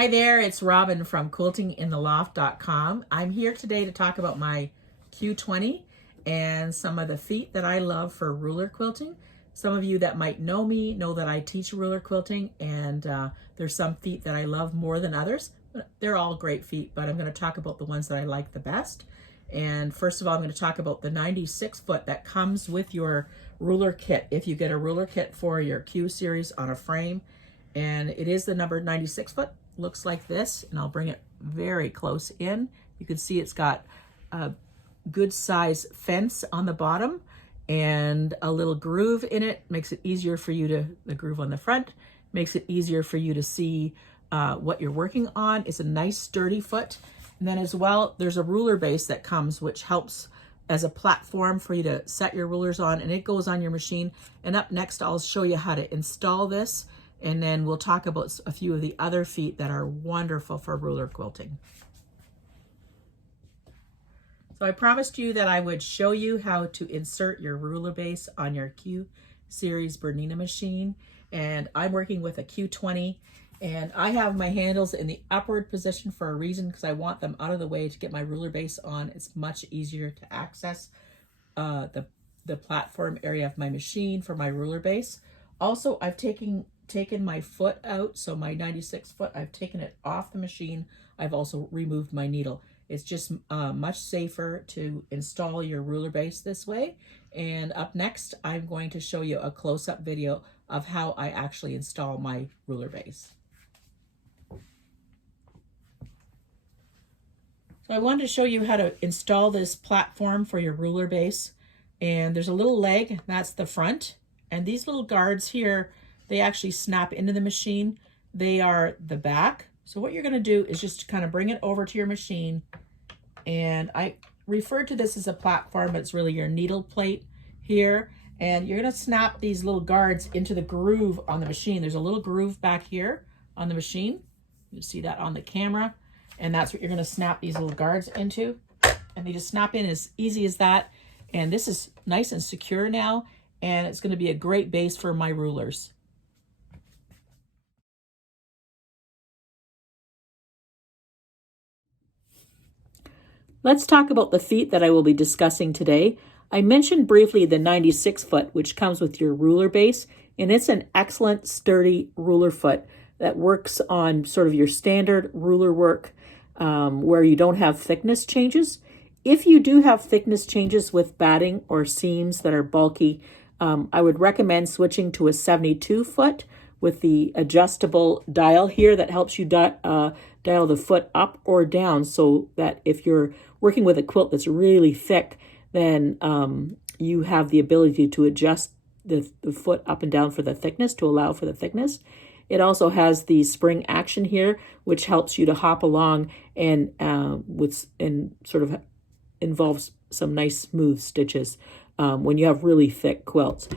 Hi there, it's Robin from quiltingintheloft.com. I'm here today to talk about my Q20 and some of the feet that I love for ruler quilting. Some of you that might know me know that I teach ruler quilting, and there's some feet that I love more than others. They're all great feet, but I'm going to talk about the ones that I like the best. And first of all, I'm going to talk about the 96 foot that comes with your ruler kit. If you get a ruler kit for your Q series on a frame, and it is the number 96 foot, looks like this, and I'll bring it very close in. You can see it's got a good size fence on the bottom and a little groove in it. Makes it easier for you to, the groove on the front, makes it easier for you to see what you're working on. It's a nice sturdy foot. And then as well, there's a ruler base that comes, which helps as a platform for you to set your rulers on, and it goes on your machine. And up next, I'll show you how to install this, and then we'll talk about a few of the other feet that are wonderful for ruler quilting. So I promised you that I would show you how to insert your ruler base on your Q series Bernina machine. And I'm working with a Q20, and I have my handles in the upward position for a reason, because I want them out of the way to get my ruler base on. It's much easier to access the platform area of my machine for my ruler base. Also, I've taken my foot out, so my 96 foot, I've taken it off the machine. I've also removed my needle. It's just much safer to install your ruler base this way. And up next, I'm going to show you a close-up video of how I actually install my ruler base. So I wanted to show you how to install this platform for your ruler base. And there's a little leg, that's the front. And these little guards here, they actually snap into the machine. They are the back. So what you're going to do is just kind of bring it over to your machine. And I refer to this as a platform, but it's really your needle plate here. And you're going to snap these little guards into the groove on the machine. There's a little groove back here on the machine. You see that on the camera. And that's what you're going to snap these little guards into. And they just snap in as easy as that. And this is nice and secure now. And it's going to be a great base for my rulers. Let's talk about the feet that I will be discussing today. I mentioned briefly the 96 foot, which comes with your ruler base, and it's an excellent sturdy ruler foot that works on sort of your standard ruler work where you don't have thickness changes. If you do have thickness changes with batting or seams that are bulky, I would recommend switching to a 72 foot with the adjustable dial here that helps you dial the foot up or down, so that if you're working with a quilt that's really thick, then you have the ability to adjust the foot up and down for the thickness, to allow for the thickness. It also has the spring action here, which helps you to hop along and sort of involves some nice smooth stitches when you have really thick quilts.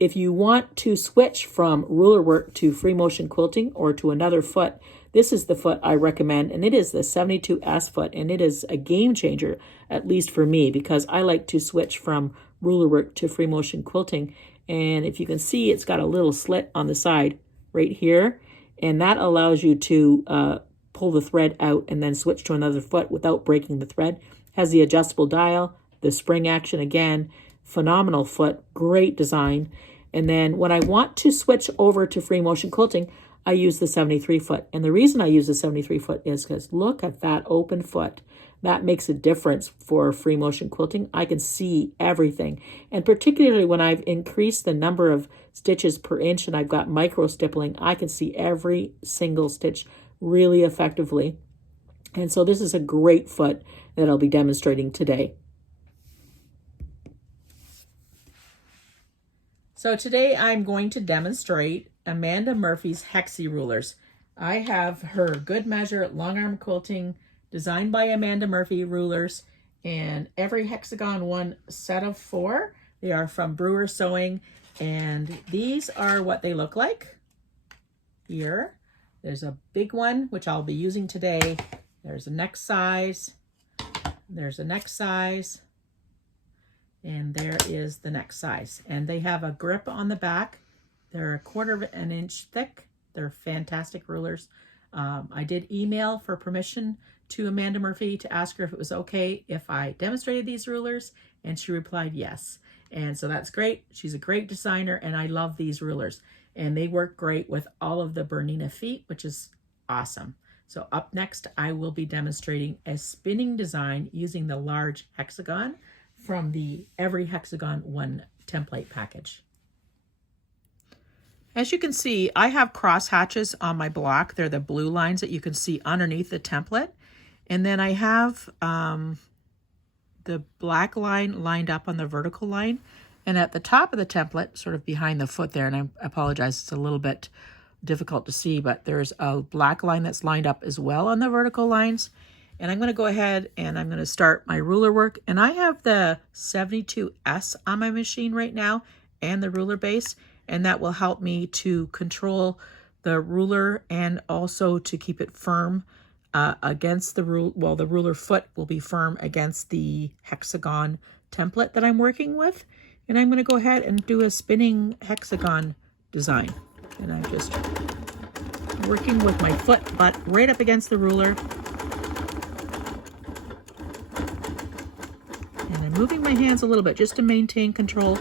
If you want to switch from ruler work to free motion quilting or to another foot, this is the foot I recommend, and it is the 72S foot, and it is a game changer, at least for me, because I like to switch from ruler work to free motion quilting. And if you can see, it's got a little slit on the side right here, and that allows you to pull the thread out and then switch to another foot without breaking the thread. Has the adjustable dial, the spring action again, phenomenal foot, great design. And then when I want to switch over to free motion quilting, I use the 73 foot. And the reason I use the 73 foot is because look at that open foot. That makes a difference for free motion quilting. I can see everything. And particularly when I've increased the number of stitches per inch and I've got micro stippling, I can see every single stitch really effectively. And so this is a great foot that I'll be demonstrating today. So today I'm going to demonstrate Amanda Murphy's Hexie rulers. I have her Good Measure Long Arm Quilting designed by Amanda Murphy rulers, and every hexagon one set of 4. They are from Brewer Sewing, and these are what they look like. Here, there's a big one, which I'll be using today. There's a next size. There's a next size. And there is the next size. And they have a grip on the back. They're 1/4 of an inch thick. They're fantastic rulers. I did email for permission to Amanda Murphy to ask her if it was okay if I demonstrated these rulers, and she replied yes. And so that's great. She's a great designer, and I love these rulers. And they work great with all of the Bernina feet, which is awesome. So up next, I will be demonstrating a spinning design using the large hexagon from the Every Hexagon 1 template package. As you can see, I have cross hatches on my block. They're the blue lines that you can see underneath the template. And then I have the black line lined up on the vertical line. And at the top of the template, sort of behind the foot there, and I apologize, it's a little bit difficult to see, but there's a black line that's lined up as well on the vertical lines. And I'm going to go ahead and I'm going to start my ruler work. And I have the 72S on my machine right now and the ruler base. And that will help me to control the ruler and also to keep it firm against the rule. Well, the ruler foot will be firm against the hexagon template that I'm working with. And I'm going to go ahead and do a spinning hexagon design. And I'm just working with my foot butt right up against the ruler. And I'm moving my hands a little bit just to maintain control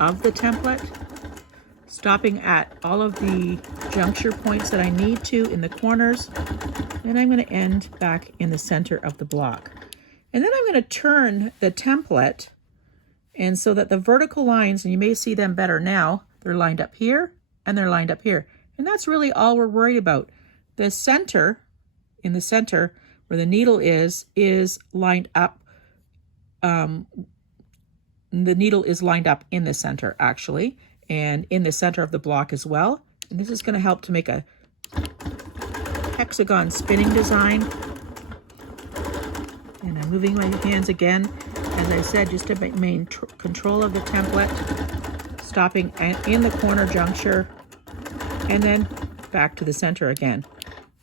of the template. Stopping at all of the juncture points that I need to in the corners. And I'm going to end back in the center of the block. And then I'm going to turn the template, and so that the vertical lines, and you may see them better now, they're lined up here and they're lined up here. And that's really all we're worried about. The center, in the center where the needle is lined up. The needle is lined up in the center actually, and in the center of the block as well. And this is going to help to make a hexagon spinning design. And I'm moving my hands again, as I said, just to maintain control of the template, stopping in the corner juncture, and then back to the center again.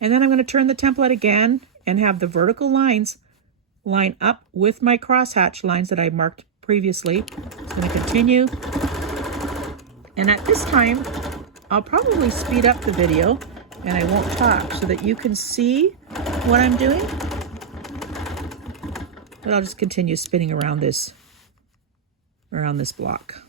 And then I'm going to turn the template again and have the vertical lines line up with my crosshatch lines that I marked previously. It's going to continue. And at this time, I'll probably speed up the video and I won't talk so that you can see what I'm doing. But I'll just continue spinning around this block.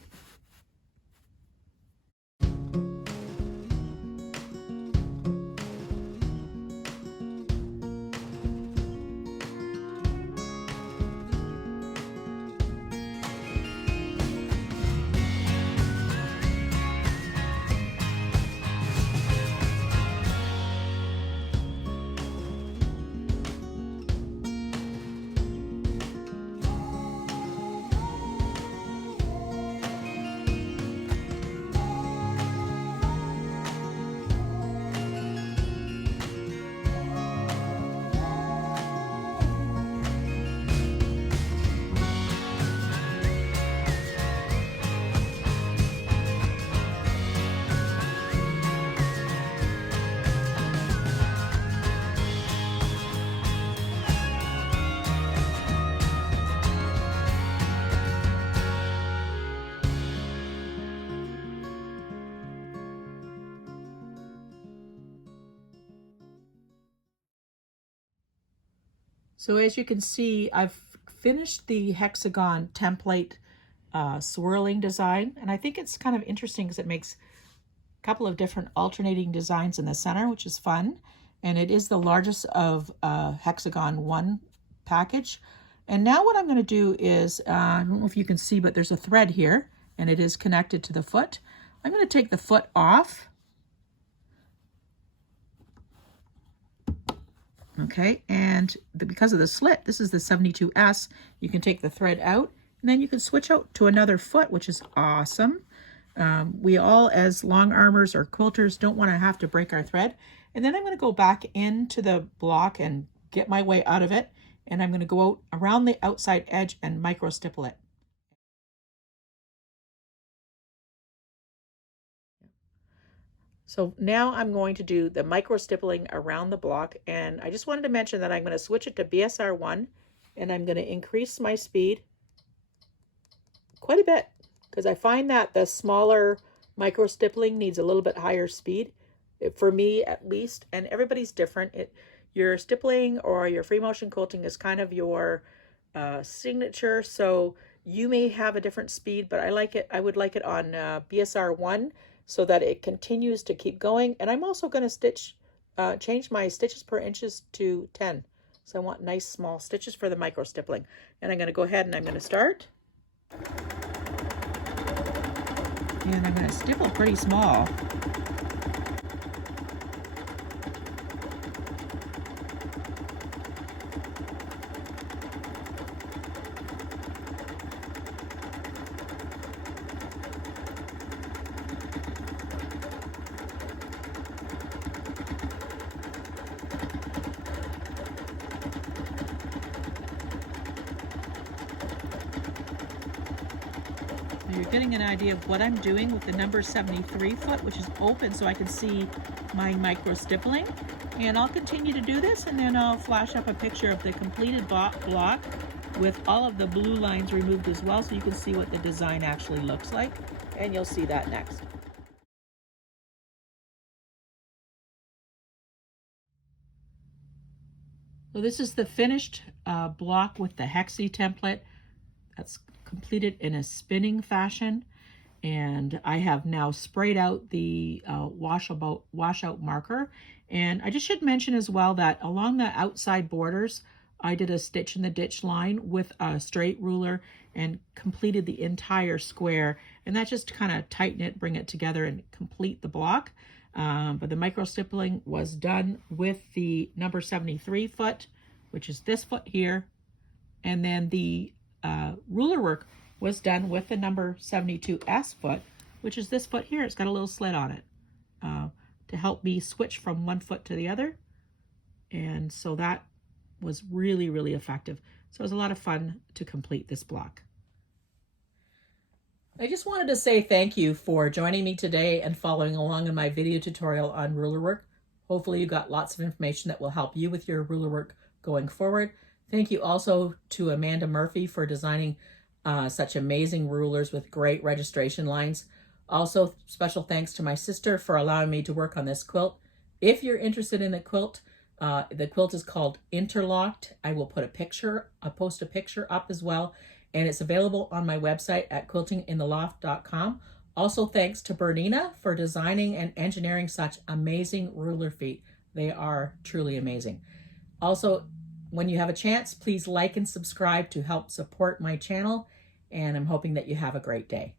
So as you can see, I've finished the hexagon template swirling design, and I think it's kind of interesting because it makes a couple of different alternating designs in the center, which is fun. And it is the largest of hexagon 1 package. And now what I'm going to do is, I don't know if you can see, but there's a thread here, and it is connected to the foot. I'm going to take the foot off. Okay, and because of the slit, this is the 72S, you can take the thread out, and then you can switch out to another foot, which is awesome. We all, as long armers or quilters, don't want to have to break our thread. And then I'm going to go back into the block and get my way out of it, and I'm going to go out around the outside edge and micro stipple it. So now I'm going to do the micro stippling around the block, and I just wanted to mention that I'm going to switch it to BSR 1, and I'm going to increase my speed quite a bit because I find that the smaller micro stippling needs a little bit higher speed. for me at least, and everybody's different. Your stippling or your free motion quilting is kind of your signature, so you may have a different speed, but I would like it on BSR 1 so that it continues to keep going. And I'm also going to change my stitches per inches to 10. So I want nice small stitches for the micro stippling. And I'm going to go ahead and I'm going to start. And I'm going to stipple pretty small. You're getting an idea of what I'm doing with the number 73 foot, which is open so I can see my micro stippling. And I'll continue to do this, and then I'll flash up a picture of the completed block with all of the blue lines removed as well, so you can see what the design actually looks like. And you'll see that next. So this is the finished block with the hexie template. That's completed in a spinning fashion, and I have now sprayed out the washout marker. And I just should mention as well that along the outside borders, I did a stitch in the ditch line with a straight ruler and completed the entire square, and that just kind of tighten it, bring it together, and complete the block. But the micro stippling was done with the number 73 foot, which is this foot here, and then the ruler work was done with the number 72S foot, which is this foot here. It's got a little slit on it to help me switch from one foot to the other. And so that was really, really effective. So it was a lot of fun to complete this block. I just wanted to say thank you for joining me today and following along in my video tutorial on ruler work. Hopefully you got lots of information that will help you with your ruler work going forward. Thank you also to Amanda Murphy for designing such amazing rulers with great registration lines. Also, special thanks to my sister for allowing me to work on this quilt. If you're interested in the quilt is called Interlocked. I will put I'll post a picture up as well, and it's available on my website at quiltingintheloft.com. Also, thanks to Bernina for designing and engineering such amazing ruler feet. They are truly amazing. Also, when you have a chance, please like and subscribe to help support my channel, and I'm hoping that you have a great day.